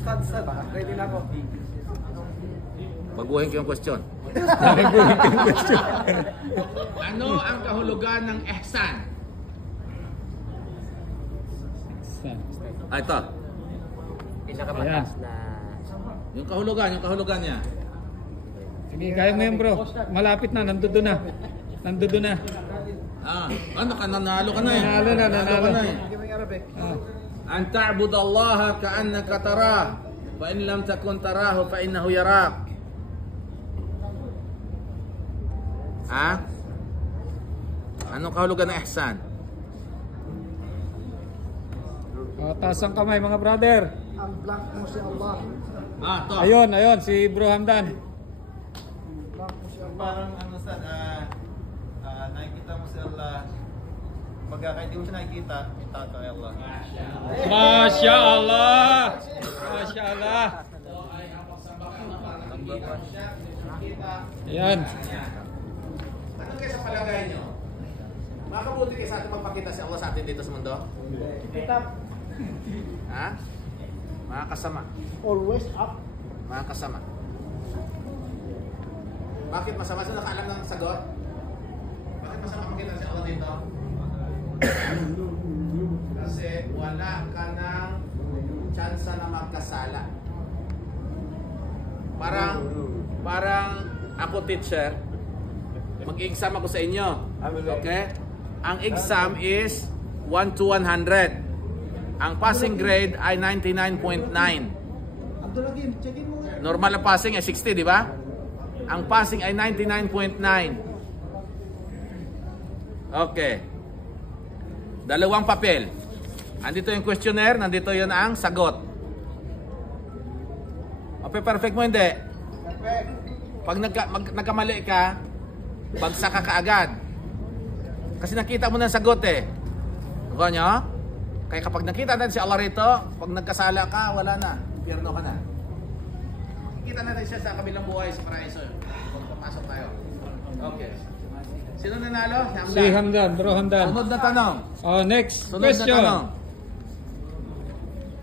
Ustad. Ready na ako. Baguhin ko yung question. Ano ang kahulugan ng ihsan? Ito. Pinakamataas na... Yung kahulugan niya. Sige, kaya mo yan bro. Malapit na, nandoon na. Nandoon na. Ano ka, nanalo ka na eh. Nanalo na eh. An ta'budallaha ka'annaka tarah, fa in lam takun tarahu fa innahu yarak. Anong kahulugan ng ihsan? Taas ang kamay mga brother. Ang blank mo si Allah. To. Ayun, si Bro Hamdan. Parang ano sa nakikita mo si Allah, pagka hindi mo siya nakikita, itato ay Allah. Masya Allah. Masya Allah. Ayan. Ano kayo sa palagay nyo? Makabuti kayo sa atin magpakita si Allah sa atin dito sa mundo? Mga kasama. Always up. Mga kasama. Bakit masama? Sino nakaalam ng sagot? Bakit masama makita si Allah dito? Kasi wala ka ng tsansa na magkasala. Parang ako teacher, mag-exam ako sa inyo. Okay? Ang exam is 1 to 100. Ang passing grade ay 99.9. Normal na passing ay 60, di ba? Ang passing ay 99.9. Okay. Dalawang papel. Andito yung questionnaire, nandito yun ang sagot. Okay, perfect mo hindi? Pag nagkamali ka, bagsak ka kaagad. Kasi nakita mo na ang sagot eh. Nakuha nyo? Kaya kapag nakita natin si Allah rito, pag nagkasala ka, wala na. Impyerno ka na. Kita natin siya sa kabilang buhay sa paraiso. Kung papasok tayo. Okay. Sino nanalo? Si Hamdan, Bro Hamdan. Sunod na tanong. Next Sunod question. na tanong.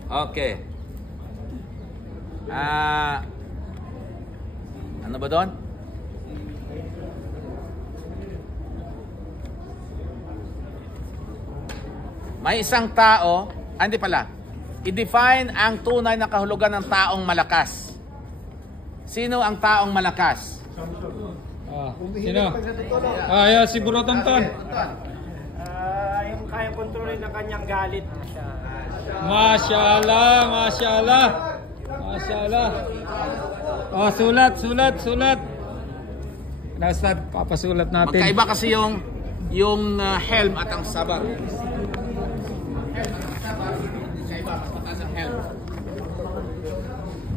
Okay. Ano ba doon? May isang tao, hindi pala. I-define ang tunay na kahulugan ng taong malakas. Sino ang taong malakas? Sino? Ayan, si Bro Tonton. Yung kaya kontrolin ng kanyang galit. Masya Allah, Masya Allah. Masya Allah. Sulat. Ustad, papasulat natin. Magkaiba kasi yung helm at ang sabar.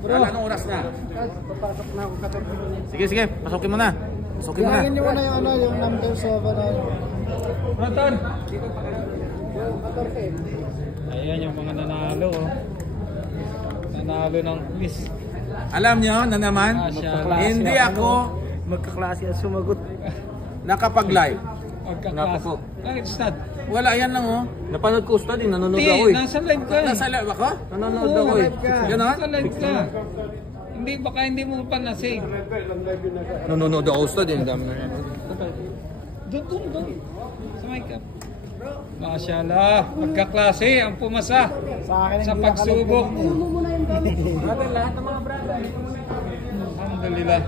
Bro, anong oras na? Papasok na ako katabi. Sige, pasukin mo na. Bilangin niyo na yung number sa Tonton. Yung 14. Ayan yung mga nanalo. Nanalo ng quiz. Alam nyo na naman, hindi ako Magkaklase ang sumagot. nakapag-live. Magkaklase. Bakit, Ustad? Wala, yan lang oh. Napanood ko Ustad, nanonood ako eh. Nasa live ka. Nasa live ako? Nanonood ako eh. Ganon? Nasa live ka. Hindi, baka hindi mo pa na-save. Nanonood ako Ustad eh. Doon. Sa mic up. Masya Allah. Magkaklase ang pumasa sa pagsubok. Lahat ng mga brother. Alhamdulillah.